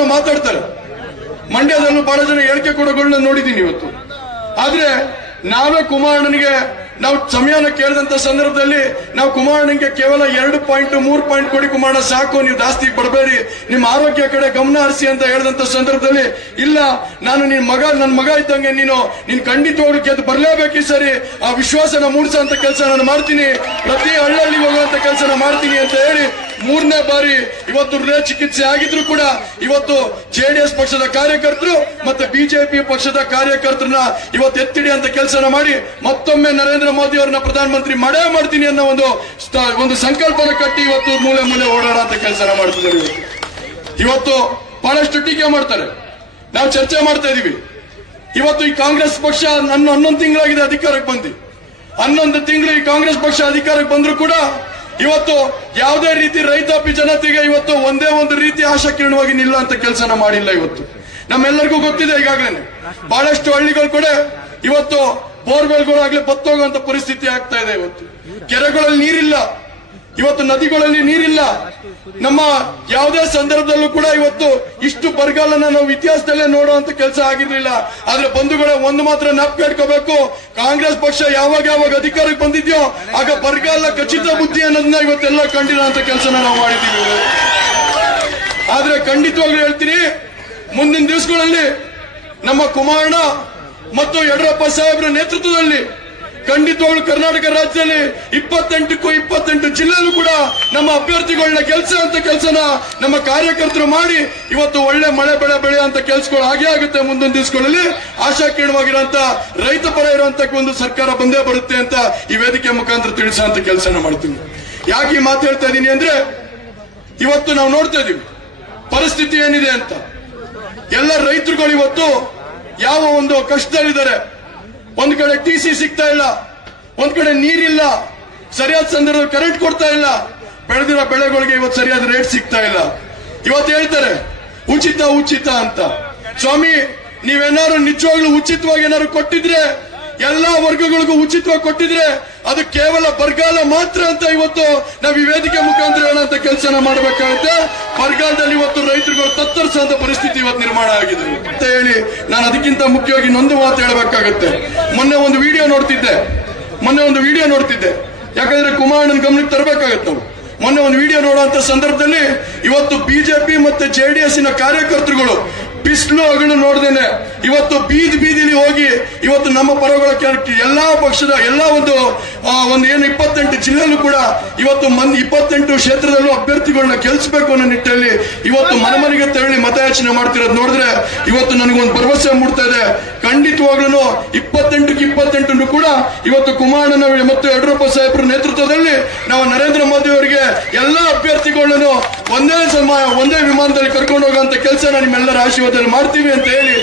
ಜನ ಮಾತಾಡ್ತಾರೆ. ಮಂಡ್ಯದಲ್ಲೂ ಬಹಳ ಜನ ಹೇಳಿಕೆ ಕೊಡೋಗಳನ್ನ ನೋಡಿದ್ದೀನಿ ಇವತ್ತು. ಆದ್ರೆ ನಾವೇ ಕುಮಾರಣ್ಣನಿಗೆ ನಾವು ಸಮಯನ ಕೇಳಿದಂತ ಸಂದರ್ಭದಲ್ಲಿ ನಾವು ಕುಮಾರಣ್ಣನಿಗೆ ಕೇವಲ ಎರಡು ಪಾಯಿಂಟ್ ಮೂರು ಪಾಯಿಂಟ್ ಕೊಡಿ ಕುಮಾರಣ್ಣ ಸಾಕು, ನೀವು ಜಾಸ್ತಿ ಬರಬೇಡಿ, ನಿಮ್ಮ ಆರೋಗ್ಯ ಕಡೆ ಗಮನ ಹರಿಸಿ ಅಂತ ಹೇಳಿದಂತ ಸಂದರ್ಭದಲ್ಲಿ, ಇಲ್ಲ, ನಾನು ನಿನ್ ಮಗ ನನ್ನ ಮಗ ಇದ್ದಂಗೆ ನೀನು, ನಿನ್ ಖಂಡಿತವಾಗ್ಲು ಗೆದ್ದು ಬರಲೇಬೇಕು ಸರಿ, ಆ ವಿಶ್ವಾಸನ ಮೂಡಿಸೋಂತ ಕೆಲಸ ನಾನು ಮಾಡ್ತೀನಿ, ಪ್ರತಿ ಹಳ್ಳಲ್ಲಿ ಹೋಗುವಂತ ಕೆಲಸ ಮಾಡ್ತೀನಿ ಅಂತ ಹೇಳಿ ಮೂರನೇ ಬಾರಿ ಇವತ್ತು ಹೃದಯ ಚಿಕಿತ್ಸೆ ಆಗಿದ್ರು ಕೂಡ ಇವತ್ತು ಜೆಡಿಎಸ್ ಪಕ್ಷದ ಕಾರ್ಯಕರ್ತರು ಮತ್ತೆ ಬಿಜೆಪಿ ಪಕ್ಷದ ಕಾರ್ಯಕರ್ತರನ್ನ ಇವತ್ತು ಎತ್ತಿಡಿ ಅಂತ ಕೆಲಸ ಮಾಡಿ ಮತ್ತೊಮ್ಮೆ ನರೇಂದ್ರ ಮೋದಿ ಅವರನ್ನ ಪ್ರಧಾನಮಂತ್ರಿ ಮಾಡೇ ಮಾಡ್ತೀನಿ ಅನ್ನೋ ಒಂದು ಒಂದು ಸಂಕಲ್ಪನ ಕಟ್ಟಿ ಇವತ್ತು ಮೂಲೆ ಮೂಲೆ ಓಡಾಡ ಅಂತ ಕೆಲಸ ಮಾಡ್ತಿದ್ದಾರೆ ಇವತ್ತು. ಬಹಳಷ್ಟು ಟೀಕೆ ಮಾಡ್ತಾರೆ. ನಾವು ಚರ್ಚೆ ಮಾಡ್ತಾ ಇದೀವಿ. ಇವತ್ತು ಈ ಕಾಂಗ್ರೆಸ್ ಪಕ್ಷ ನನ್ನ ಹನ್ನೊಂದು ತಿಂಗಳಾಗಿದೆ ಅಧಿಕಾರಕ್ಕೆ ಬಂದು. ಹನ್ನೊಂದು ತಿಂಗಳು ಈ ಕಾಂಗ್ರೆಸ್ ಪಕ್ಷ ಅಧಿಕಾರಕ್ಕೆ ಬಂದ್ರು ಕೂಡ ಇವತ್ತು ಯಾವುದೇ ರೀತಿ ರೈತಾಪಿ ಜನತೆಗೆ ಇವತ್ತು ಒಂದೇ ಒಂದು ರೀತಿ ಆಶಾಕಿರಣವಾಗಿ ನಿಲ್ಲ ಅಂತ ಕೆಲಸನ ಮಾಡಿಲ್ಲ ಇವತ್ತು. ನಮ್ಮೆಲ್ಲರಿಗೂ ಗೊತ್ತಿದೆ ಈಗಾಗಲೇ ಬಹಳಷ್ಟು ಹಳ್ಳಿಗಳು ಕೂಡ ಇವತ್ತು ಬೋರ್ವೆಲ್ಗಳಾಗ್ಲಿ ಬತ್ತೋಗುವಂತ ಪರಿಸ್ಥಿತಿ ಆಗ್ತಾ ಇದೆ ಇವತ್ತು. ಕೆರೆಗಳಲ್ಲಿ ನೀರಿಲ್ಲ. ಇವತ್ತು ನದಿಗಳಲ್ಲಿ ನೀರಿಲ್ಲ. ನಮ್ಮ ಯಾವುದೇ ಸಂದರ್ಭದಲ್ಲೂ ಕೂಡ ಇವತ್ತು ಇಷ್ಟು ಬರಗಾಲನ ನಾವು ಇತಿಹಾಸದಲ್ಲೇ ನೋಡುವಂತ ಕೆಲಸ ಆಗಿರ್ಲಿಲ್ಲ. ಆದ್ರೆ ಬಂಧುಗಳ ಒಂದು ಮಾತ್ರ ನಾಪ್ ಇಟ್ಕೋಬೇಕು ಕಾಂಗ್ರೆಸ್ ಪಕ್ಷ ಯಾವಾಗ ಯಾವಾಗ ಅಧಿಕಾರಕ್ಕೆ ಬಂದಿದ್ಯೋ ಆಗ ಬರಗಾಲ ಖಚಿತ ಬುದ್ಧಿ ಅನ್ನೋದನ್ನ ಇವತ್ತೆಲ್ಲ ಕಂಡಿಲ್ಲ ಅಂತ ಕೆಲಸನ ನಾವು ಮಾಡಿದ್ದೀವಿ. ಆದ್ರೆ ಖಂಡಿತವಾಗ್ಲೂ ಹೇಳ್ತೀನಿ, ಮುಂದಿನ ದಿವಸಗಳಲ್ಲಿ ನಮ್ಮ ಕುಮಾರಣ್ಣ ಮತ್ತು ಯಡಿಯೂರಪ್ಪ ಸಾಹೇಬ್ರ ನೇತೃತ್ವದಲ್ಲಿ ಖಂಡಿತವಾಗ್ಲೂ ಕರ್ನಾಟಕ ರಾಜ್ಯದಲ್ಲಿ ಇಪ್ಪತ್ತೆಂಟಕ್ಕೂ ಇಪ್ಪತ್ತೆಂಟು ಜಿಲ್ಲೆಯಲ್ಲೂ ಕೂಡ ನಮ್ಮ ಅಭ್ಯರ್ಥಿಗಳನ್ನ ಕೆಲಸ ಅಂತ ಕೆಲಸನ ನಮ್ಮ ಕಾರ್ಯಕರ್ತರು ಮಾಡಿ ಇವತ್ತು ಒಳ್ಳೆ ಮಳೆ ಬೆಳೆ ಅಂತ ಕೆಲಸಗಳು ಹಾಗೆ ಆಗುತ್ತೆ ಮುಂದಿನ ದಿವಸಗಳಲ್ಲಿ. ಆಶಾಕೀರ್ಣವಾಗಿರುವಂತ ರೈತ ಪರ ಇರುವಂತ ಒಂದು ಸರ್ಕಾರ ಬಂದೇ ಬರುತ್ತೆ ಅಂತ ಈ ವೇದಿಕೆ ಮುಖಾಂತರ ತಿಳಿಸುವಂತ ಕೆಲಸನ ಮಾಡ್ತೀನಿ. ಯಾಕೆ ಈ ಮಾತು ಹೇಳ್ತಾ ಇದ್ದೀನಿ ಅಂದ್ರೆ ಇವತ್ತು ನಾವು ನೋಡ್ತಾ ಇದೀವಿ. ಪರಿಸ್ಥಿತಿ ಏನಿದೆ ಅಂತ. ಎಲ್ಲ ರೈತರುಗಳು ಇವತ್ತು ಯಾವ ಒಂದು ಕಷ್ಟದಲ್ಲಿದ್ದಾರೆ ಒಂದ್ ಕಡೆ ಟಿ ಸಿ ಸಿಗ್ತಾ ಇಲ್ಲ, ಒಂದ್ ಕಡೆ ನೀರಿಲ್ಲ, ಸರಿಯಾದ ಸಂದರ್ಭದಲ್ಲಿ ಕರೆಂಟ್ ಕೊಡ್ತಾ ಇಲ್ಲ. ಬೆಳೆದಿರೋ ಬೆಳೆಗಳಿಗೆ ಇವತ್ತು ಸರಿಯಾದ ರೇಟ್ ಸಿಗ್ತಾ ಇಲ್ಲ. ಇವತ್ತು ಹೇಳ್ತಾರೆ, ಉಚಿತ ಉಚಿತ ಅಂತ. ಸ್ವಾಮಿ, ನೀವೇನಾದ್ರು ನಿಜವಾಗ್ಲೂ ಉಚಿತವಾಗಿ ಏನಾದ್ರು ಕೊಟ್ಟಿದ್ರೆ ಎಲ್ಲಾ ವರ್ಗಗಳಿಗೂ ಉಚಿತವಾಗಿ ಕೊಟ್ಟಿದ್ರೆ ಅದು ಕೇವಲ ಬರಗಾಲ ಮಾತ್ರ ಅಂತ ಇವತ್ತು ನಾವು ಈ ವೇದಿಕೆ ಮುಖಾಂತರ ಹೇಳೋಂತ ಕೆಲಸನ ಮಾಡಬೇಕಾಗುತ್ತೆ. ಬರಗಾಲದಲ್ಲಿ ಇವತ್ತು ರೈತರುಗಳು ತತ್ತರಿಸುವಂತ ಪರಿಸ್ಥಿತಿ ಇವತ್ತು ನಿರ್ಮಾಣ ಆಗಿದೆ. ಅಂತ ಹೇಳಿ ನಾನು ಅದಕ್ಕಿಂತ ಮುಖ್ಯವಾಗಿ ಇನ್ನೊಂದು ಮಾತು ಹೇಳಬೇಕಾಗುತ್ತೆ. ಮೊನ್ನೆ ಒಂದು ವಿಡಿಯೋ ನೋಡ್ತಿದ್ದೆ. ಮೊನ್ನೆ ಒಂದು ವಿಡಿಯೋ ನೋಡ್ತಿದ್ದೆ. ಯಾಕಂದ್ರೆ ಕುಮಾರಣ್ಣನ ಗಮನಕ್ಕೆ ತರಬೇಕಾಗತ್ತೆ ನಾವು. ಮೊನ್ನೆ ಒಂದು ವಿಡಿಯೋ ನೋಡುವಂತ ಸಂದರ್ಭದಲ್ಲಿ ಇವತ್ತು ಬಿಜೆಪಿ ಮತ್ತೆ ಜೆಡಿಎಸ್ನ ಕಾರ್ಯಕರ್ತರುಗಳು ಬಿಸಿಲು ಅಗಳು ನೋಡ್ದೇನೆ ಇವತ್ತು ಬೀದಿ ಬೀದಿಲಿ ಹೋಗಿ ಇವತ್ತು ನಮ್ಮ ಪರಗಳ ಎಲ್ಲಾ ಪಕ್ಷದ ಎಲ್ಲಾ ಒಂದು ಒಂದು ಏನು ಇಪ್ಪತ್ತೆಂಟು ಜಿಲ್ಲೆಯಲ್ಲೂ ಕೂಡ ಇವತ್ತು ಮಂದಿ ಇಪ್ಪತ್ತೆಂಟು ಕ್ಷೇತ್ರದಲ್ಲೂ ಅಭ್ಯರ್ಥಿಗಳನ್ನ ಗೆಲ್ಸ್ಬೇಕು ಅನ್ನೋ ನಿಟ್ಟಿನಲ್ಲಿ ಇವತ್ತು ಮನೆ ಮನೆಗೆ ತೆರಳಿ ಮತಯಾಚನೆ ಮಾಡ್ತಿರೋದು ನೋಡಿದ್ರೆ ಇವತ್ತು ನನಗೊಂದು ಭರವಸೆ ಮೂಡ್ತಾ ಇದೆ. ಖಂಡಿತವಾಗ್ಲೂ ಇಪ್ಪತ್ತೆಂಟಕ್ಕೆ ಇಪ್ಪತ್ತೆಂಟು ಕೂಡ ಇವತ್ತು ಕುಮಾರಣ್ಣನ ಮತ್ತು ಯಡಿಯೂರಪ್ಪ ಸಾಹೇಬ್ರ ನೇತೃತ್ವದಲ್ಲಿ ನಾವು ನರೇಂದ್ರ ಮೋದಿ ಅವರಿಗೆ ಎಲ್ಲ ಅಭ್ಯರ್ಥಿಗಳನ್ನು ಒಂದೇ ಸಮ ಒಂದೇ ವಿಮಾನದಲ್ಲಿ ಕರ್ಕೊಂಡು ಹೋಗುವಂತ ಕೆಲಸ ನಿಮ್ಮೆಲ್ಲರ ಆಶೀರ್ವಾದದಲ್ಲಿ ಮಾಡ್ತೀವಿ ಅಂತ ಹೇಳಿ